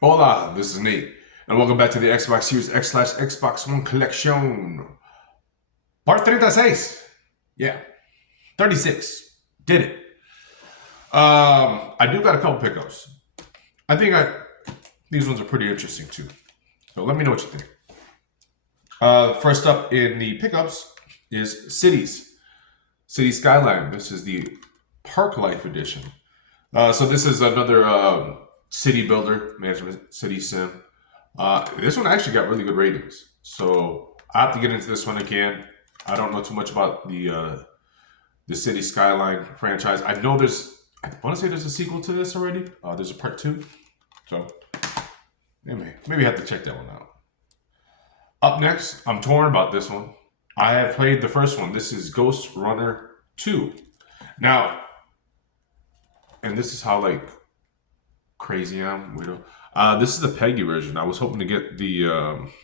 Hola, this is Nate, and welcome back to the Xbox Series X/Xbox One Collection. Part 36. Yeah, 36. Did it. I do got a couple pickups. I think these ones are pretty interesting too. So let me know what you think. First up in the pickups is City Skyline. This is the Park Life Edition. So this is another city builder management city sim. This one actually got really good ratings, so I have to get into this one again. I don't know too much about the City Skyline franchise. I know I want to say there's a sequel to this already. There's a part 2, so maybe I have to check that one out. Up next, I'm torn about this one. I have played the first one. This is Ghost Runner 2. Now, and this is how crazy I am, weirdo. This is the Peggy version. I was hoping to get the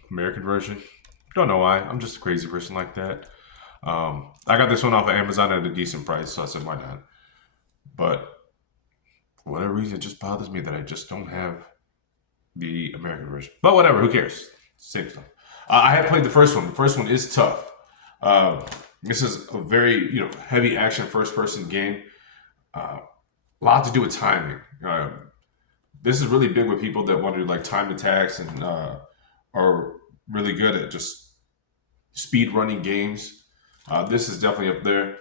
American version. Don't know why. I'm just a crazy person like that. I got this one off of Amazon at a decent price, so I said, why not? But for whatever reason, it just bothers me that I just don't have the American version. But whatever, who cares? Same stuff. I have played the first one. The first one is tough. This is a very heavy action first person game. A lot to do with timing. This is really big with people that want to do time attacks and are really good at just speed running games. This is definitely up there.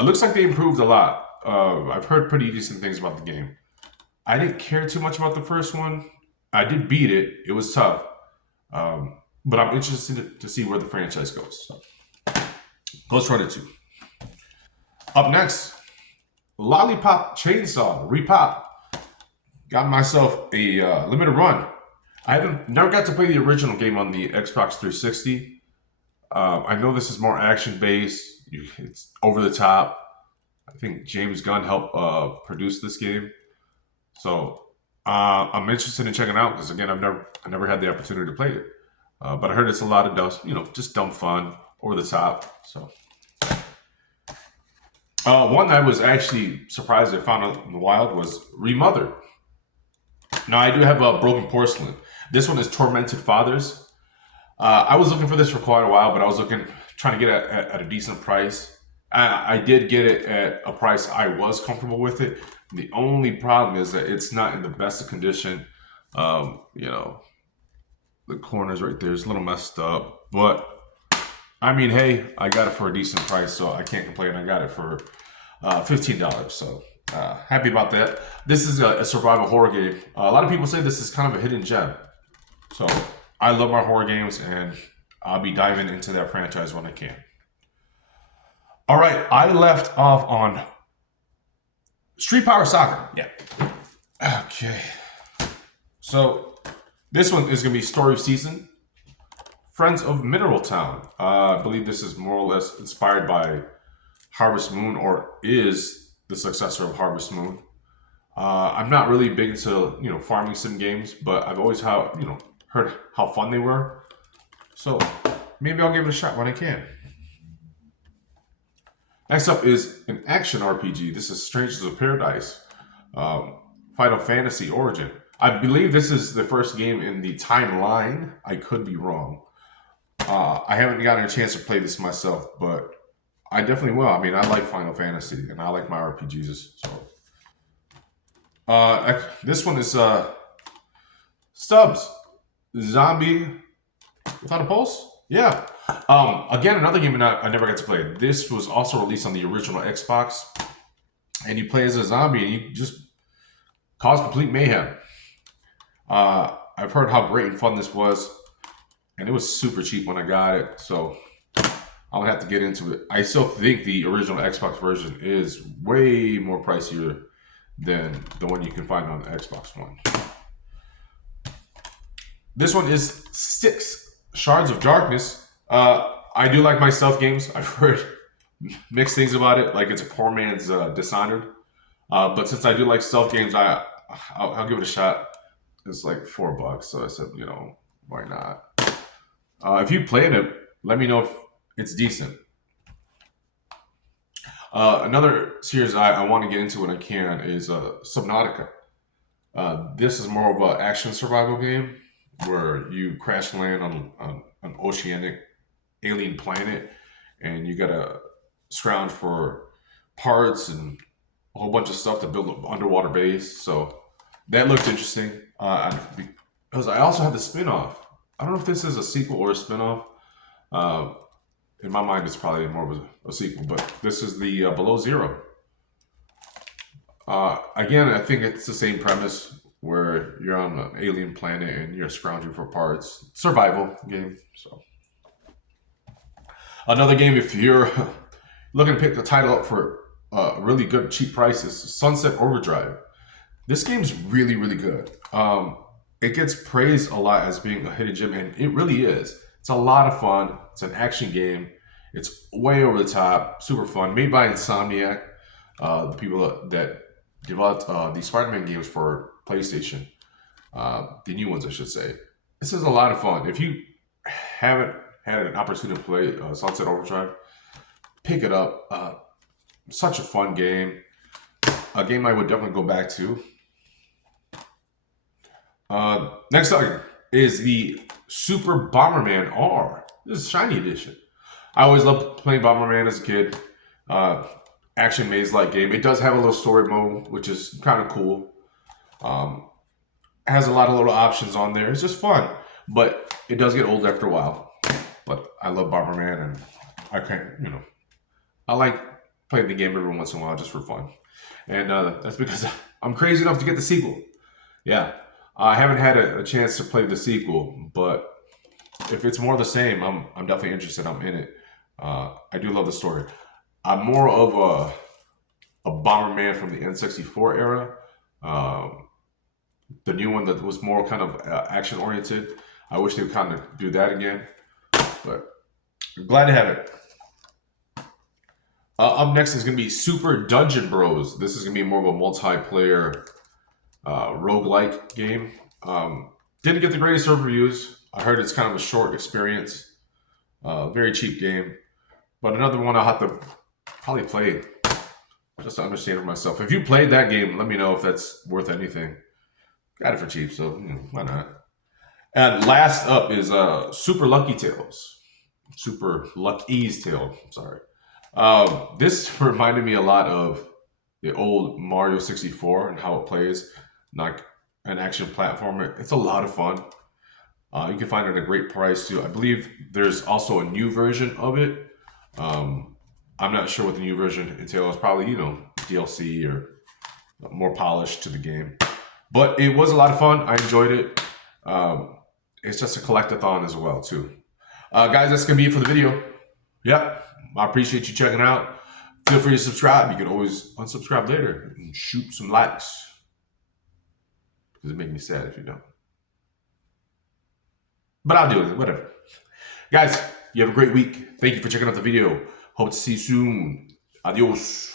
Looks like they improved a lot. I've heard pretty decent things about the game. I didn't care too much about the first one. I did beat it. It was tough. But I'm interested to see where the franchise goes. So, Ghost Runner 2. Up next, Lollipop Chainsaw Repop. Got myself a limited run. Never got to play the original game on the Xbox 360. I know this is more action based. It's over the top. I think James Gunn helped produce this game, so I'm interested in checking it out because again, I never had the opportunity to play it. But I heard it's a lot of just dumb fun, over the top. So one I was actually surprised I found out in the wild was Remothered. Now I do have a Broken Porcelain. This one is Tormented Fathers. I was looking for this for quite a while, but I was trying to get it at a decent price. I did get it at a price I was comfortable with it. The only problem is that it's not in the best of condition. The corners right there is a little messed up, but I mean, hey, I got it for a decent price, so I can't complain. I got it for $15, so happy about that. This is a survival horror game. A lot of people say this is kind of a hidden gem, so I love my horror games, and I'll be diving into that franchise when I can. All right, I left off on Street Power Soccer. Yeah. Okay. So this one is going to be Story Season. Friends of Mineral Town. I believe this is more or less inspired by Harvest Moon, or is the successor of Harvest Moon. I'm not really big into farming sim games, but I've always heard how fun they were. So maybe I'll give it a shot when I can. Next up is an action RPG. This is Strangers of Paradise, Final Fantasy Origin. I believe this is the first game in the timeline. I could be wrong. I haven't gotten a chance to play this myself, but I definitely will. I mean, I like Final Fantasy, and I like my RPGs. So, this one is Stubbs, Zombie Without a Pulse. Yeah. Again, another game I never got to play. This was also released on the original Xbox, and you play as a zombie, and you just cause complete mayhem. I've heard how great and fun this was, and it was super cheap when I got it, so I'll have to get into it. I still think the original Xbox version is way more pricier than the one you can find on the Xbox One. This one is Styx, Shards of Darkness. I do like my stealth games. I've heard mixed things about it, like it's a poor man's Dishonored. But since I do like stealth games, I'll give it a shot. It's like $4, so I said, why not? If you played it, let me know if it's decent. Another series I want to get into when I can is Subnautica. This is more of an action survival game where you crash land on an oceanic alien planet, and you gotta scrounge for parts and a whole bunch of stuff to build an underwater base. So that looked interesting. I also have the spin-off. I don't know if this is a sequel or a spin-off. In my mind, it's probably more of a sequel, but this is the Below Zero. Again, I think it's the same premise where you're on an alien planet and you're scrounging for parts. Survival game. So another game, if you're looking to pick the title up for really good cheap prices, Sunset Overdrive. This game's really, really good. It gets praised a lot as being a hidden gem, and it really is. It's a lot of fun. It's an action game. It's way over the top, super fun. Made by Insomniac, the people that developed the Spider-Man games for PlayStation. The new ones, I should say. This is a lot of fun. If you haven't had an opportunity to play Sunset Overdrive, pick it up. Such a fun game. A game I would definitely go back to. Next up is the Super Bomberman R. This is Shiny Edition. I always loved playing Bomberman as a kid. Action maze-like game. It does have a little story mode, which is kind of cool. It has a lot of little options on there. It's just fun, but it does get old after a while. But I love Bomberman, and I can't, I like playing the game every once in a while just for fun. And that's because I'm crazy enough to get the sequel. Yeah, I haven't had a chance to play the sequel, but if it's more of the same, I'm definitely interested. I'm in it. I do love the story. I'm more of a Bomberman from the N64 era. The new one that was more kind of action oriented. I wish they would kind of do that again, but I'm glad to have it. Up next is going to be Super Dungeon Bros. This is going to be more of a multiplayer roguelike game. Didn't get the greatest reviews. I heard it's kind of a short experience. Very cheap game. But another one I'll have to probably play just to understand for myself. If you played that game, let me know if that's worth anything. Got it for cheap, so why not? And last up is Super Lucky Tales. Super Lucky's Tale, sorry. This reminded me a lot of the old Mario 64 and how it plays, like an action platformer. It's a lot of fun. You can find it at a great price too. I believe there's also a new version of it. I'm not sure what the new version entails. Probably, DLC or more polished to the game. But it was a lot of fun. I enjoyed it. It's just a collectathon as well too. Guys, that's going to be it for the video. Yep. I appreciate you checking out. Feel free to subscribe. You can always unsubscribe later and shoot some likes. Because it makes me sad if you don't. But I'll do it. Whatever. Guys, you have a great week. Thank you for checking out the video. Hope to see you soon. Adios.